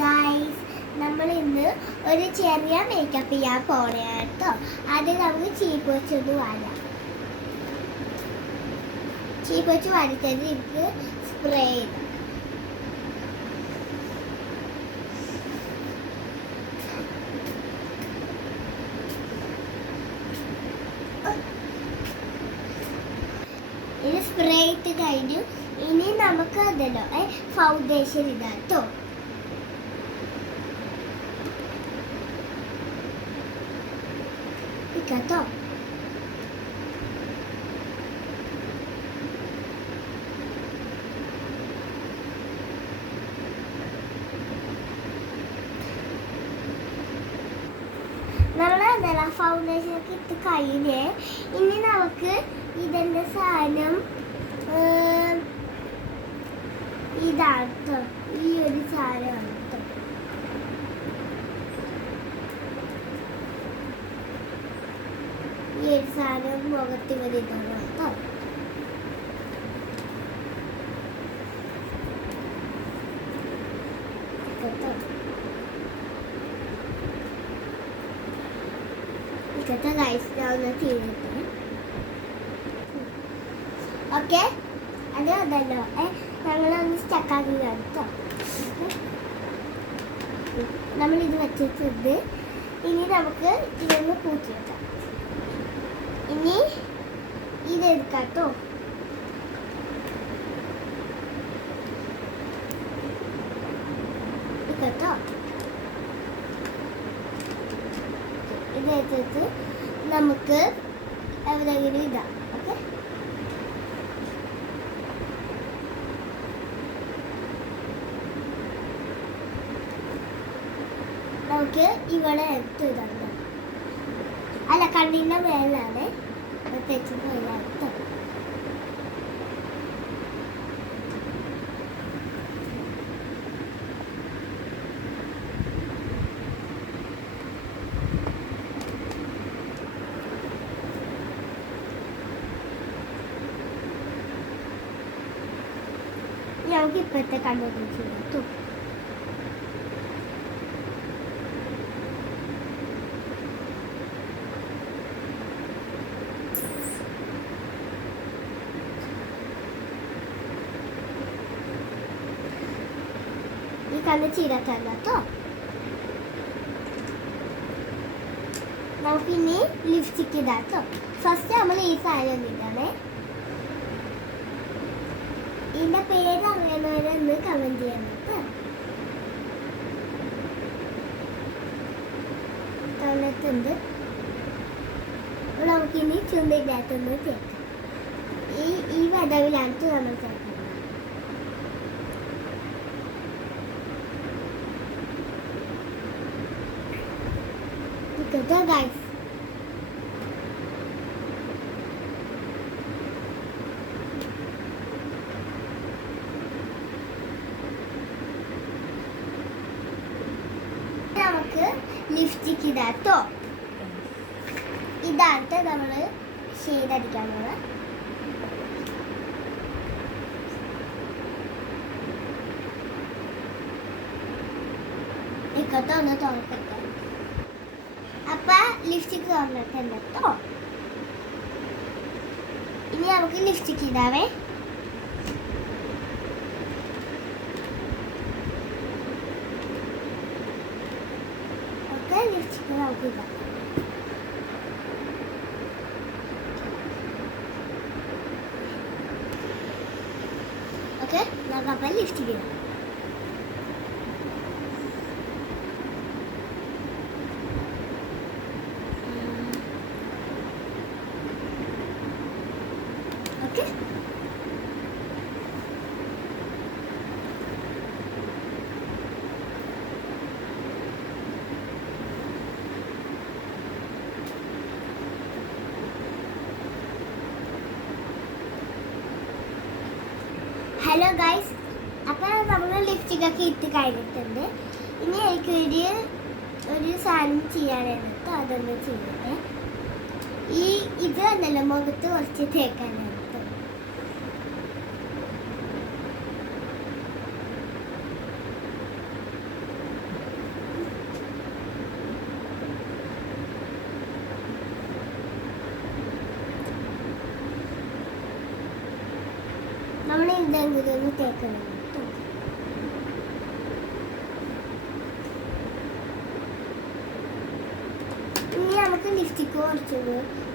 Guys, നമ്മൾ ഇന്ന് ഒരു ചെറിയ മേക്കപ്പ് ചെയ്യാൻ പോണേ കേട്ടോ. ആദ്യം നമുക്ക് ചീപ്പ് വെച്ചൊന്ന് വരാം. ചീപ്പ് വെച്ച് വരച്ചത് എനിക്ക് സ്പ്രേ ചെയ്ത് ഇത് സ്പ്രേ ഇട്ട് കഴിഞ്ഞു. ഇനി നമുക്ക് അതല്ലോ ഫൗണ്ടേഷൻ ഇടാട്ടോ. കേട്ടോ നമ്മളെന്തല്ല ഫൗണ്ടേഷനൊക്കെ ഇട്ട് കഴിഞ്ഞ് ഇനി നമുക്ക് ഇതിൻ്റെ സാധനം ഇതാണ് കേട്ടോ. ഈ ഒരു സാധനമാണ് കേട്ടോ. ഈ ഒരു സാധനം മുഖത്ത് വരുന്നതാണ് കേട്ടോ. ഇക്കത്തെ കഴിച്ചിട്ടാവുന്ന ചെയ്തിട്ട് ഓക്കെ. അത് അതല്ലോ ഞങ്ങളൊന്ന് സ്റ്റക്കാക്കി കേട്ടോ. നമ്മളിത് വെച്ചിട്ടുണ്ട്. ഇനി നമുക്ക് ഇതൊന്ന് കൂട്ടി വെക്കാം. ഇനി ഇതെടുക്കാം കേട്ടോ. കേട്ടോ ഇത് എടുത്തിട്ട് നമുക്ക് എവിടെയെങ്കിലും ഇടാം. ഓക്കെ, നമുക്ക് ഇവിടെ എടുത്ത് ഇടാം. അല്ല, കണ്ണിൻ്റെ മേലാണ് തെച്ച് പോയാട്ടോ. ഞങ്ങൾക്ക് ഇപ്പോഴത്തെ കണ്ടുപിടിച്ച് ചെയ്തു. ഈ കണ്ണ് ചീരക്കല്ല കേട്ടോ. നമുക്കിനി ലിപ്സ്റ്റിക്ക് ഇടാം കേട്ടോ. ഫസ്റ്റ് നമ്മൾ ഈ സാധനം ഇടണേ. ഇതിൻ്റെ പേര് അറിയുന്നവരൊന്ന് കമൻറ്റ് ചെയ്യാൻ കേട്ടോ. തൊള്ളത്തുണ്ട്. നമുക്കിനി ചുണ്ടിനകത്തൊന്ന് ചേർക്കാം. ഈ വടവിലാണ് നമ്മൾ ചേർക്കുന്നത്. കേട്ടോ ഗൈസ്. നമുക്ക് ലിപ്സ്റ്റിക്ക് ഇടാട്ടോ. ഇതായിട്ട് നമ്മൾ ഷെയ്ഡ് അടിക്കാൻ പോകാം. ഇക്കട്ടോ ഒന്ന് തുറക്കട്ടെ. അപ്പൊ ലിപ്സ്റ്റിക്ക് തുറന്നിട്ടുണ്ട് കേട്ടോ. ഇനി നമുക്ക് ലിപ്സ്റ്റിക്ക് ഇടാവേ. ലിപ്സ്റ്റിക്ക് നമുക്ക് ഇടാം. ഓക്കെ, നമുക്ക് അപ്പം ലിപ്സ്റ്റിക്ക് ഇടാം. ഓക്കെ, ഹലോ ഗൈസ്, അപ്പോൾ നമ്മൾ ലിപ്സ്റ്റിക്കൊക്കെ ഇട്ട് കഴിഞ്ഞിട്ടുണ്ട്. ഇനി എനിക്ക് ഒരു സാധനം ചെയ്യാനാണ് കേട്ടോ. അതൊന്ന് ചെയ്യട്ടെ. ഇത് വന്നല്ലോ മുഖത്ത് കുറച്ച് തേക്കാനാണ് കേട്ടോ. എന്തെങ്കിലും ഒന്ന് തേക്കണം കേട്ടോ. ഇനി നമുക്ക് ലിപ്സ്റ്റിക്ക്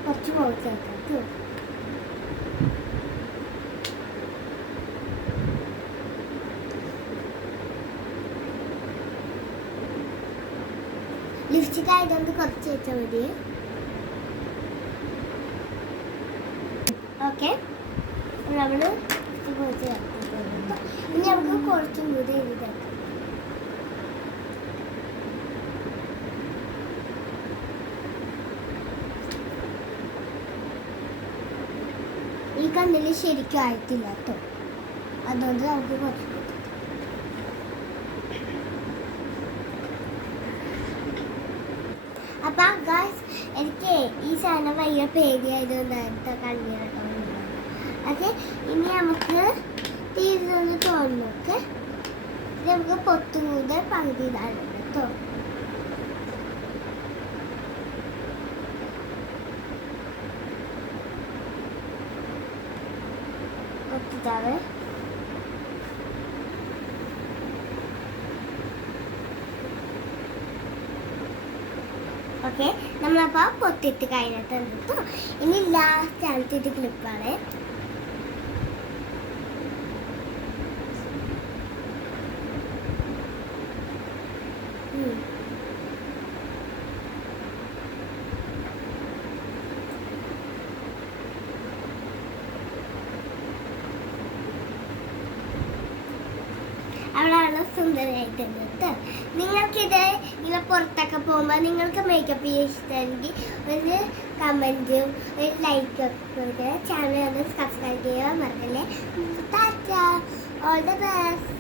കുറച്ച് പൗച്ച് ആക്കാം കേട്ടോ. ലിപ്സ്റ്റിക്ക് ആയതുകൊണ്ട് കുറച്ച് വെച്ചാൽ മതി. ഓക്കെ, നമ്മൾ കുറച്ച് ഇനി നമുക്ക് കുറച്ചും കൂടി എഴുതാക്കാം. ഈ കണ്ണിൽ ശരിക്കും ആയിട്ടില്ല കേട്ടോ, അതുകൊണ്ട് നമുക്ക് കുറച്ച് അപ്പം ഗായ്സ് എനിക്ക് ഈ സാധനം ഭയങ്കര പേടിയായതുകൊണ്ടായിട്ട് കണ്ണിറക്കാൻ ഓക്കെ. ഇനി നമുക്ക് തീർന്നൊന്ന് തോന്നുന്നൊക്കെ നമുക്ക് പൊത്തും കൂടെ പകുതി ഇതാണ് കേട്ടോ. പൊത്തിട്ടാവേ. ഓക്കെ, നമ്മളപ്പോൾ പൊത്തിട്ട് കഴിഞ്ഞിട്ടുണ്ട് കേട്ടോ. ഇനി ലാസ്റ്റ് ആദ്യത്തെ ക്ലിപ്പാണ്. അവിടെയാണ് സുന്ദരമായിട്ടുണ്ട് കേട്ടോ. നിങ്ങൾക്കിത് ഇങ്ങനെ പുറത്തൊക്കെ പോകുമ്പോൾ നിങ്ങൾക്ക് മേക്കപ്പ് ഇഷ്ടമെങ്കിൽ ഒരു കമൻറ്റും ഒരു ലൈക്കൊക്കെ കൊടുക്കുക. ചാനൽ ഒന്ന് സബ്സ്ക്രൈബ് ചെയ്യുക മറക്കല്ലേ. Tata, all the best.